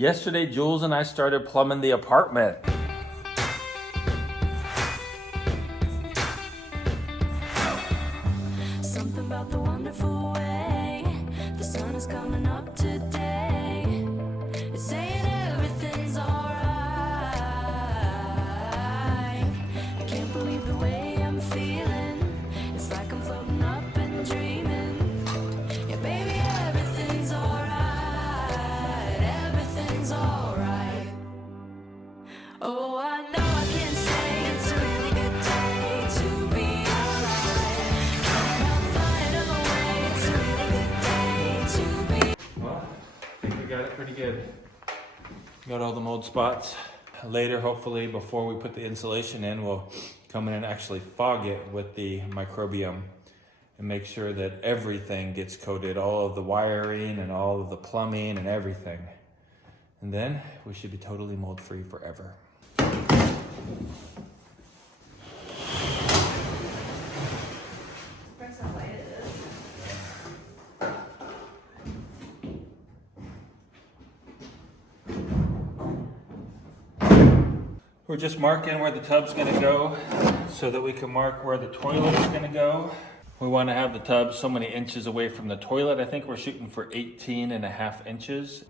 Yesterday, Jules and I started plumbing the apartment. Something about the wonderful way the sun is coming up today. It's saying everything's alright. I can't believe the way I'm feeling. It's like I'm floating up and dreaming. Yeah, baby, everything's alright. Everything's alright. Oh, I know I can say it's a really good day to be alive. Can't find a way. It's a really good day to be. Well, I think we got it pretty good. Got all the mold spots. Later, hopefully, before we put the insulation in, we'll come in and actually fog it with the microbium and make sure that everything gets coated, all of the wiring and all of the plumbing and everything. And then we should be totally mold-free forever. We're just marking where the tub's gonna go so that we can mark where the toilet's gonna go. We wanna have the tub so many inches away from the toilet. I think we're shooting for 18.5 inches.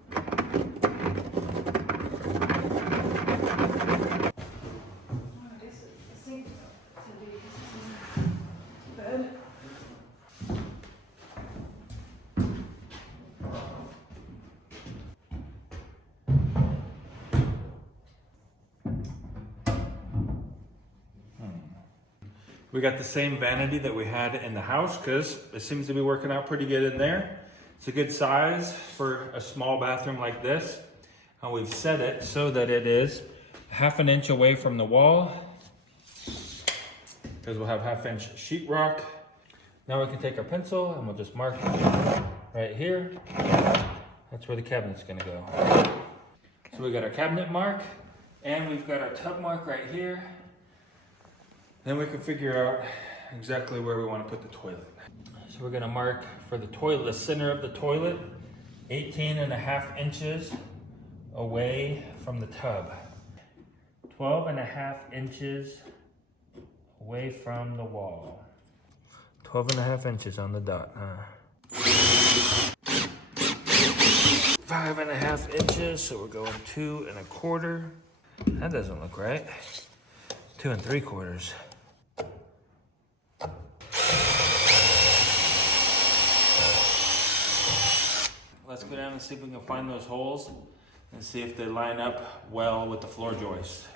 We got the same vanity that we had in the house because it seems to be working out pretty good in there. It's a good size for a small bathroom like this. And we've set it so that it is 1/2 inch away from the wall because we'll have 1/2 inch sheetrock. Now we can take our pencil and we'll just mark right here. That's where the cabinet's gonna go. So we got our cabinet mark and we've got our tub mark right here. Then we can figure out exactly where we want to put the toilet. So we're going to mark for the toilet, the center of the toilet, 18.5 inches away from the tub. 12.5 inches away from the wall. 12.5 inches on the dot, huh? 5.5 inches, so we're going 2 1/4. That doesn't look right. 2 3/4. Let's go down and see if we can find those holes and see if they line up well with the floor joist.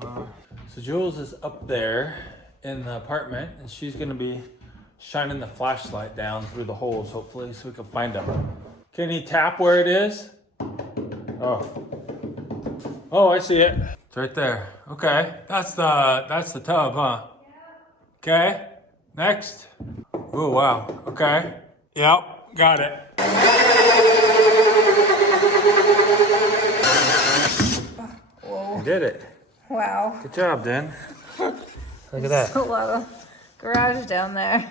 So Jules is up there in the apartment and she's gonna be shining the flashlight down through the holes, hopefully, so we can find them. Can you tap where it is? Oh, I see it. It's right there. Okay, that's the tub, huh? Yeah. Okay, next. Oh, wow, okay. Yep, got it. Whoa. You did it. Wow. Good job, Dan. Look at that. A lot of garage down there.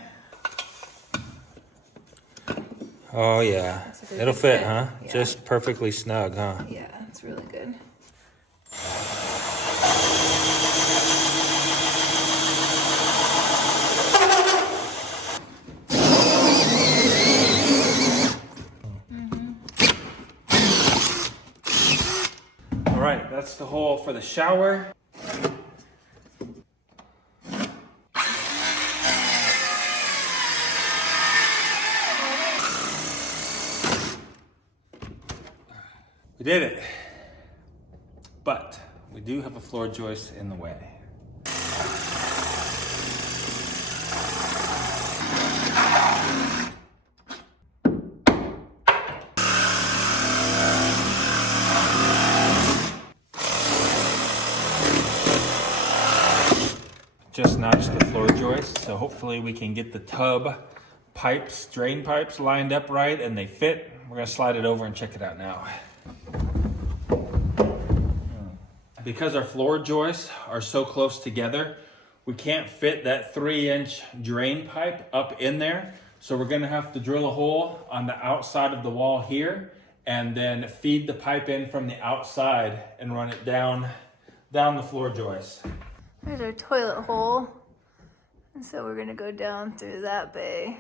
Oh, yeah. That's a good It'll fit, fit. huh? Yeah. Just perfectly snug, huh? Yeah, it's really good. All right, that's the hole for the shower. We did it, but we do have a floor joist in the way. Just notched the floor joist, so hopefully we can get the tub pipes, drain pipes lined up right and they fit. We're gonna slide it over and check it out now. Because our floor joists are so close together, we can't fit that 3-inch drain pipe up in there. So we're gonna have to drill a hole on the outside of the wall here and then feed the pipe in from the outside and run it down the floor joist. There's our toilet hole. And so we're gonna go down through that bay.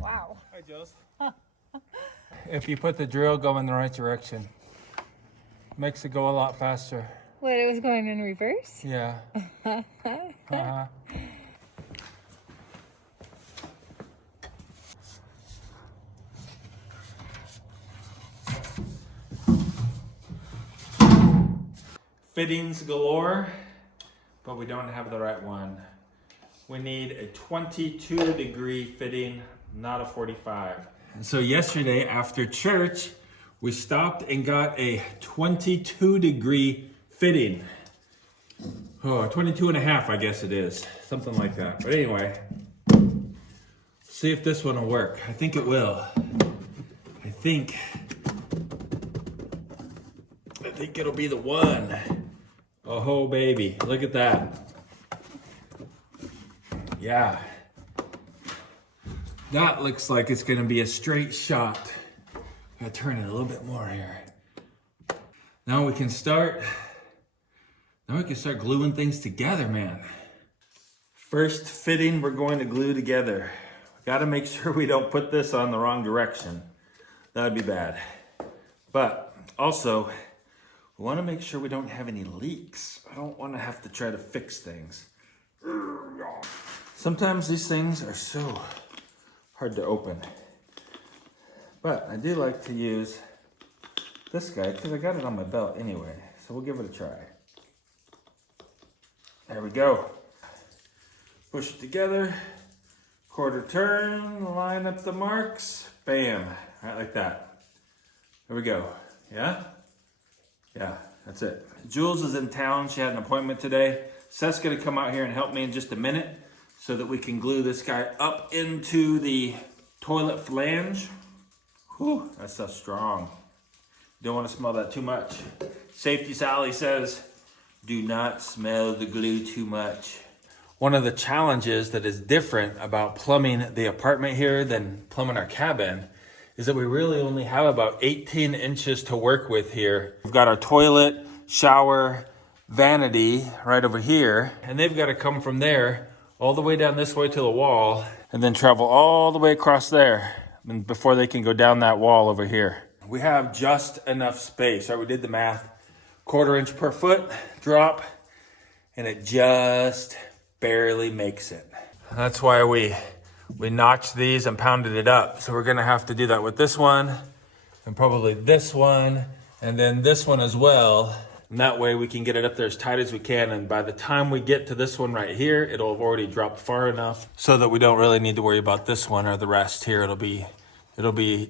Wow. Hi, Jost. If you put the drill go in the right direction, makes it go a lot faster. Wait, it was going in reverse? Yeah. Uh-huh. Fittings galore, but we don't have the right one. We need a 22-degree fitting, not a 45. And so yesterday after church, we stopped and got a 22-degree fitting. Oh, 22 and a half, I guess it is. Something like that. But anyway, see if this one will work. I think it will. I think it'll be the one. Oh, baby, look at that. Yeah. That looks like it's gonna be a straight shot. Gotta turn it a little bit more here. Now we can start gluing things together, man. First fitting we're going to glue together. We gotta make sure we don't put this on the wrong direction. That'd be bad. But also, we wanna make sure we don't have any leaks. I don't wanna have to try to fix things. Sometimes these things are so hard to open. But I do like to use this guy because I got it on my belt anyway. So we'll give it a try. There we go. Push it together, quarter turn, line up the marks, bam, right like that. There we go. Yeah? Yeah, that's it. Jules is in town. She had an appointment today. Seth's gonna come out here and help me in just a minute so that we can glue this guy up into the toilet flange. Whew, that stuff's strong. Don't want to smell that too much. Safety Sally says, do not smell the glue too much. One of the challenges that is different about plumbing the apartment here than plumbing our cabin is that we really only have about 18 inches to work with here. We've got our toilet, shower, vanity right over here, and they've got to come from there all the way down this way to the wall and then travel all the way across there before they can go down that wall over here. We have just enough space, right? We did the math, 1/4 inch per foot drop, and it just barely makes it. That's why we notched these and pounded it up. So we're gonna have to do that with this one and probably this one and then this one as well. And that way we can get it up there as tight as we can. And by the time we get to this one right here, it'll have already dropped far enough so that we don't really need to worry about this one or the rest here. It'll be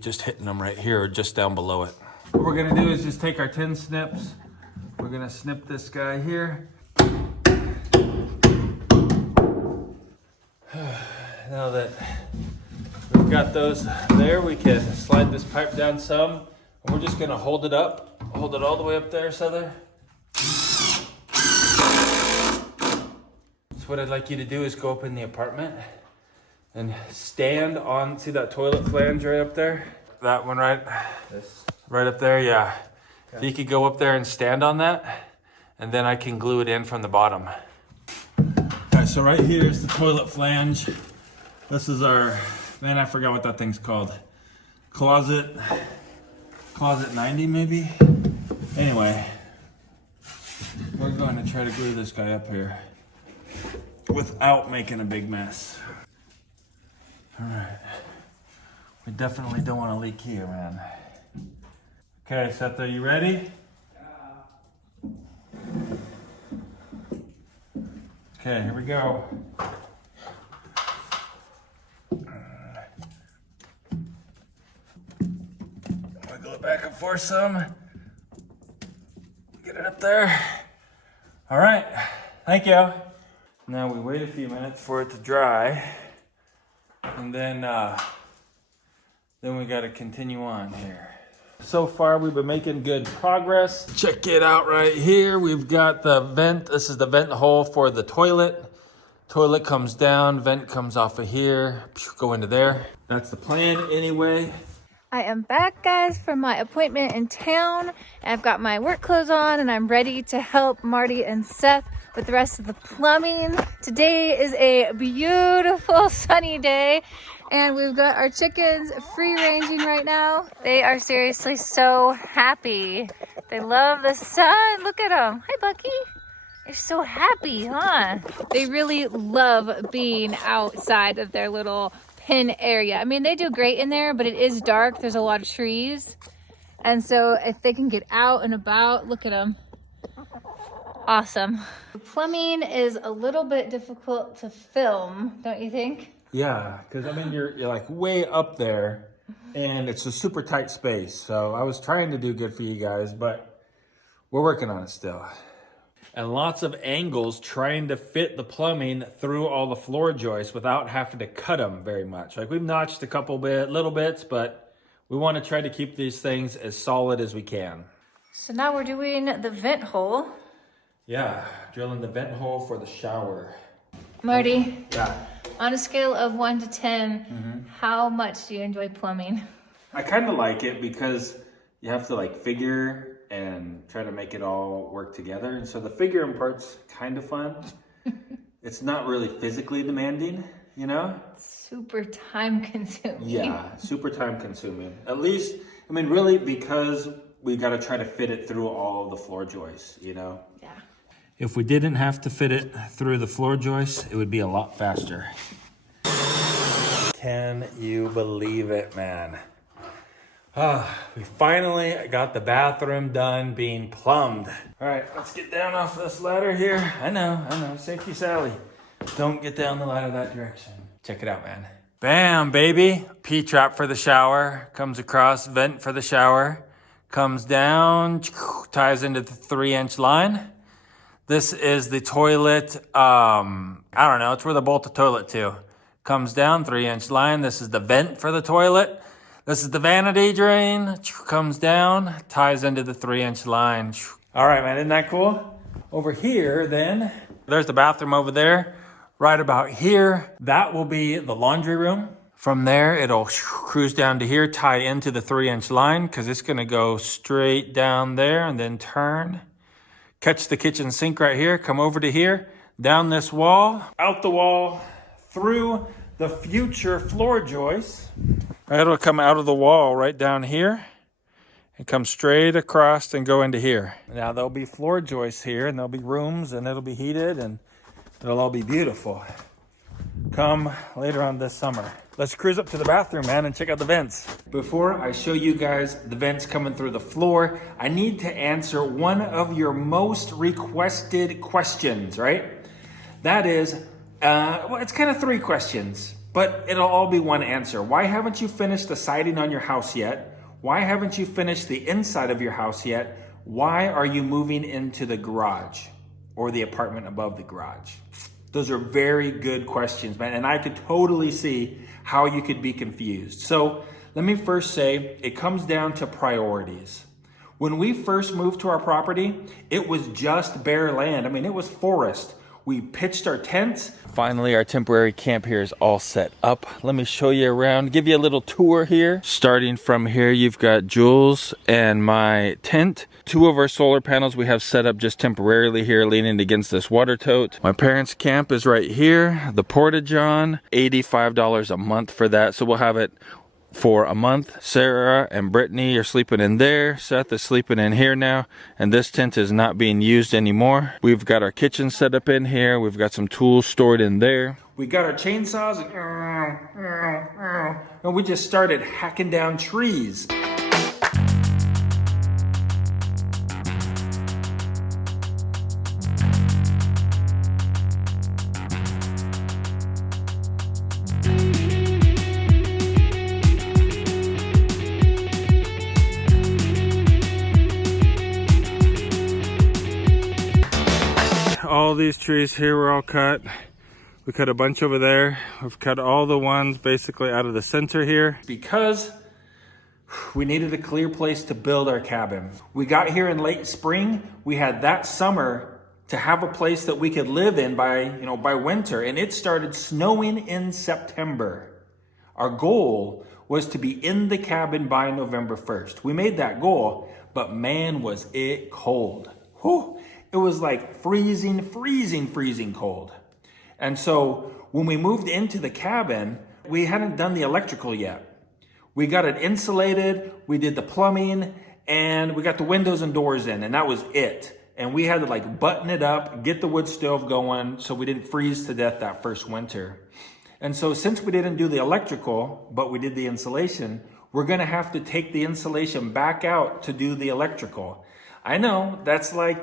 just hitting them right here or just down below it. What we're gonna do is just take our tin snips. We're gonna snip this guy here. Now that we've got those there, we can slide this pipe down some. And we're just gonna hold it up, hold it all the way up there, Souther. So what I'd like you to do is go up in the apartment and stand on, see that toilet flange right up there? That one right up there, yeah. Okay. So you could go up there and stand on that, and then I can glue it in from the bottom. All right, so right here is the toilet flange. This is our, man, I forgot what that thing's called. Closet 90 maybe? Anyway, we're going to try to glue this guy up here without making a big mess. All right, we definitely don't want to leak here, man. Okay, Seth, are you ready? Yeah. Okay, here we go. Wiggle it back and forth some. Get it up there. All right, thank you. Now we wait a few minutes for it to dry, and then we got to continue on here. So far, we've been making good progress. Check it out right here. We've got the vent. This is the vent hole for the toilet. Toilet comes down, vent comes off of here, go into there. That's the plan anyway. I am back, guys, from my appointment in town. I've got my work clothes on and I'm ready to help Marty and Seth with the rest of the plumbing. Today is a beautiful sunny day and we've got our chickens free ranging right now. They are seriously so happy. They love the sun. Look at them. Hi, Bucky. They're so happy, huh? They really love being outside of their little pen area. I mean, they do great in there, but it is dark. There's a lot of trees. And so if they can get out and about, look at them. Awesome. Plumbing is a little bit difficult to film, don't you think? Yeah, because I mean, you're like way up there and it's a super tight space. So I was trying to do good for you guys, but we're working on it still. And lots of angles trying to fit the plumbing through all the floor joists without having to cut them very much. Like we've notched a couple little bits, but we want to try to keep these things as solid as we can. So now we're doing the vent hole. Yeah, drilling the vent hole for the shower. Marty, yeah. On a scale of 1 to 10, how much do you enjoy plumbing? I kind of like it because you have to like figure and try to make it all work together. And so the figuring part's kind of fun. It's not really physically demanding, you know? Super time consuming. Yeah, super time consuming. At least, I mean, really, because we got to try to fit it through all of the floor joists, you know? Yeah. If we didn't have to fit it through the floor joists, it would be a lot faster. Can you believe it, man? We finally got the bathroom done being plumbed. All right, let's get down off this ladder here. I know, safety Sally. Don't get down the ladder that direction. Check it out, man. Bam, baby. P-trap for the shower. Comes across, vent for the shower. Comes down, ties into the 3-inch line. This is the toilet, I don't know, it's where they bolt the toilet to. Comes down, 3-inch line. This is the vent for the toilet. This is the vanity drain, comes down, ties into the 3-inch line. All right, man, isn't that cool? Over here, then, there's the bathroom over there. Right about here, that will be the laundry room. From there, it'll cruise down to here, tie into the 3-inch line, because it's gonna go straight down there and then turn. Catch the kitchen sink right here, come over to here, down this wall, out the wall, through the future floor joists. Right, it'll come out of the wall right down here and come straight across and go into here. Now there'll be floor joists here and there'll be rooms and it'll be heated and it'll all be beautiful. Come later on this summer. Let's cruise up to the bathroom, man, and check out the vents. Before I show you guys the vents coming through the floor, I need to answer one of your most requested questions, right? That is, well, it's kind of 3 questions. But it'll all be one answer. Why haven't you finished the siding on your house yet? Why haven't you finished the inside of your house yet? Why are you moving into the garage or the apartment above the garage? Those are very good questions, man. And I could totally see how you could be confused. So let me first say, it comes down to priorities. When we first moved to our property, it was just bare land. I mean, it was forest. We pitched our tents. Finally, our temporary camp here is all set up. Let me show you around, give you a little tour here. Starting from here, you've got Jules and my tent. 2 of our solar panels we have set up just temporarily here, leaning against this water tote. My parents' camp is right here. The porta-john, $85 a month for that. So we'll have it for a month. Sarah and Brittany are sleeping in there. Seth is sleeping in here now, and this tent is not being used anymore. We've got our kitchen set up in here. We've got some tools stored in there. We got our chainsaws and we just started hacking down trees. All these trees here were all cut. We cut a bunch over there. We've cut all the ones basically out of the center here. Because We needed a clear place to build our cabin. We got here in late spring. We had that summer to have a place that we could live in by winter, and it started snowing in September. Our goal was to be in the cabin by November 1st. We made that goal, but man, was it cold. Whew. It was like freezing cold. And so when we moved into the cabin, we hadn't done the electrical yet. We got it insulated, we did the plumbing, and we got the windows and doors in, and that was it. And we had to like button it up, get the wood stove going so we didn't freeze to death that first winter. And so since we didn't do the electrical, but we did the insulation, we're gonna have to take the insulation back out to do the electrical. I know, that's like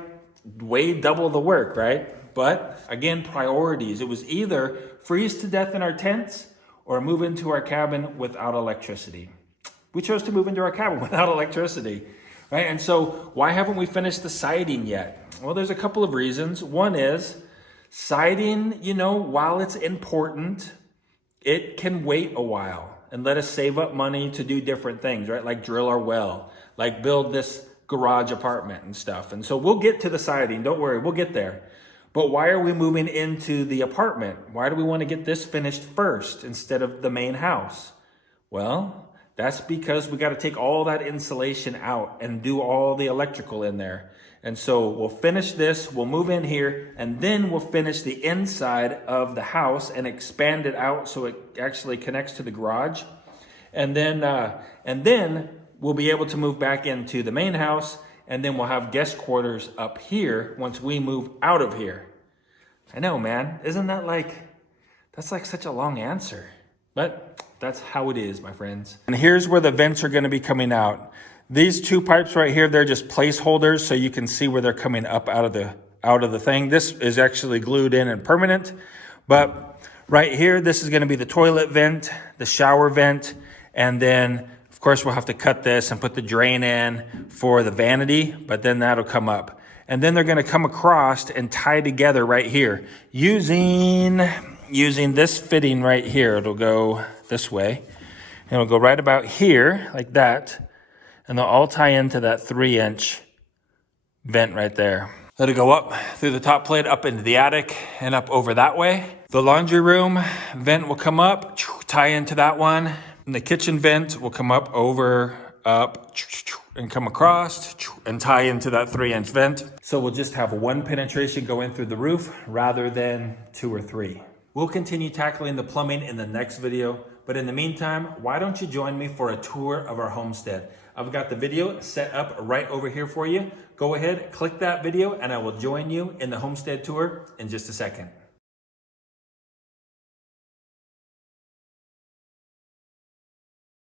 way double the work, right? But again, priorities. It was either freeze to death in our tents or move into our cabin without electricity. We chose to move into our cabin without electricity, right? And so why haven't we finished the siding yet? Well, there's a couple of reasons. One is siding, while it's important, it can wait a while and let us save up money to do different things, right? Like drill our well, like build this garage apartment and stuff. And so we'll get to the siding, don't worry, we'll get there. But why are we moving into the apartment? Why do we want to get this finished first instead of the main house? Well, that's because we got to take all that insulation out and do all the electrical in there. And so we'll finish this, we'll move in here, and then we'll finish the inside of the house and expand it out so it actually connects to the garage. And then we'll be able to move back into the main house, and then we'll have guest quarters up here once we move out of here. I know, man. Isn't that that's like such a long answer? But that's how it is, my friends. And here's where the vents are going to be coming out. These two pipes right here, they're just placeholders so you can see where they're coming up out of the thing. This is actually glued in and permanent. But right here, this is going to be the toilet vent, the shower vent, and then of course, we'll have to cut this and put the drain in for the vanity, but then that'll come up. And then they're going to come across and tie together right here using this fitting right here. It'll go this way. And it'll go right about here like that. And they'll all tie into that 3-inch vent right there. Let it go up through the top plate, up into the attic and up over that way. The laundry room vent will come up, tie into that one. And the kitchen vent will come up, over, up, and come across and tie into that 3-inch vent. So we'll just have one penetration go in through the roof rather than 2 or 3. We'll continue tackling the plumbing in the next video. But in the meantime, why don't you join me for a tour of our homestead? I've got the video set up right over here for you. Go ahead, click that video, and I will join you in the homestead tour in just a second.